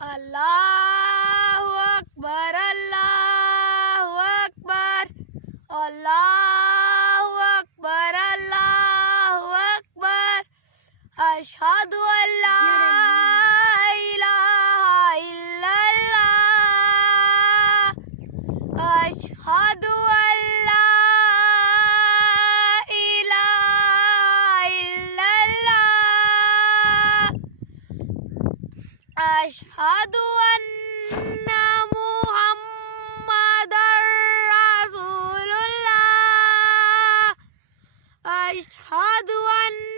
अल्लाहु अकबर अल्लाहु अकबर अल्लाहु अकबर अल्लाहु अकबर अशहदु अल्ला इलाहा इल्लल्लाह अशहदु अल्ला इलाहा इल्लल्लाह अशहदु अन्ना मुहम्मदर रसूलुल्लाह अशहदु अन्न